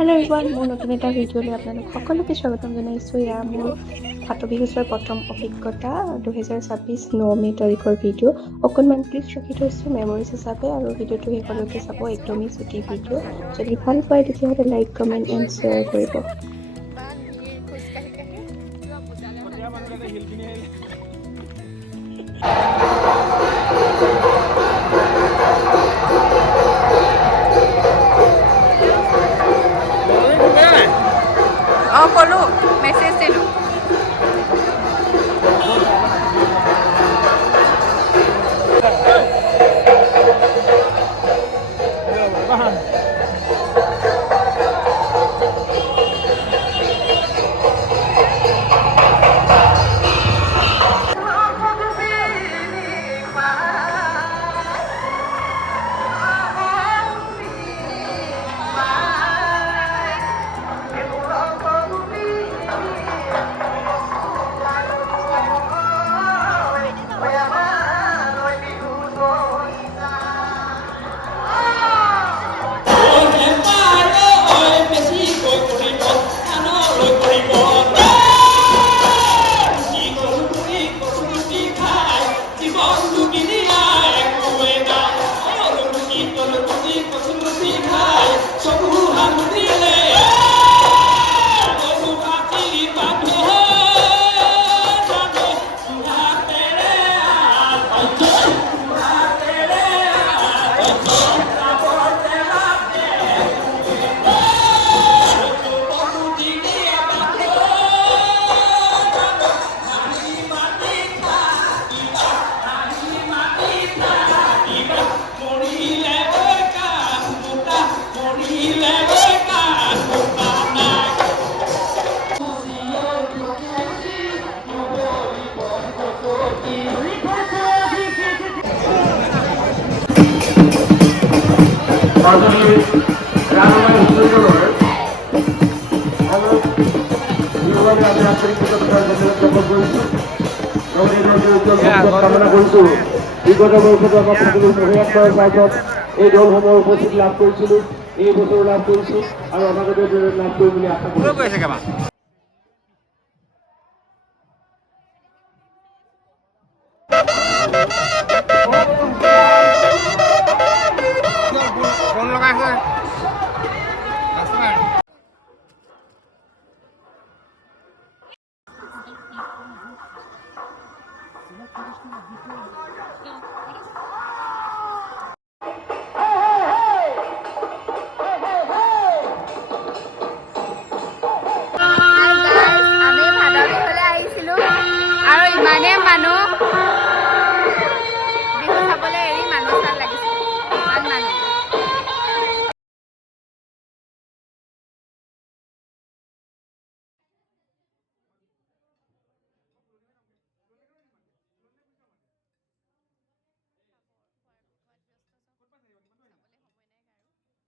Hello' everyone, মোৰ নতুন এটা ভিডিঅ'লৈ আপোনালোক সকলোকে স্বাগতম জনাইছোঁ। এয়া মোৰ ফাট বিহু চোৱাৰ প্ৰথম অভিজ্ঞতা 2026 9 তাৰিখৰ ভিডিঅ'। অকণমান ক্লিপছ ৰাখি থৈছোঁ মেমৰিজ হিচাপে, আৰু ভিডিঅ'টো শেষলৈকে চাব। একদমেই ছুটি ভিডিঅ'। যদি ভাল পায় তেতিয়াহ'লে লাইক, কমেণ্ট এণ্ড শ্বেয়াৰ কৰিব। ক'লো মেছেজ দিলোঁ। কামনা কৰিছোঁ। বিগত বৰ্ষত আমাৰ সকলো প্ৰয়াস কৰাৰ পাছত এই দলসমূহৰ উপস্থিতি লাভ কৰিছিলোঁ, এই বছৰো লাভ কৰিছোঁ আৰু অনাগত লাভ কৰিম বুলি আশা কৰিছোঁ। আমি ভাদৰ বিহুলৈ আহিছিলোঁ আৰু ইমানেই মানুহ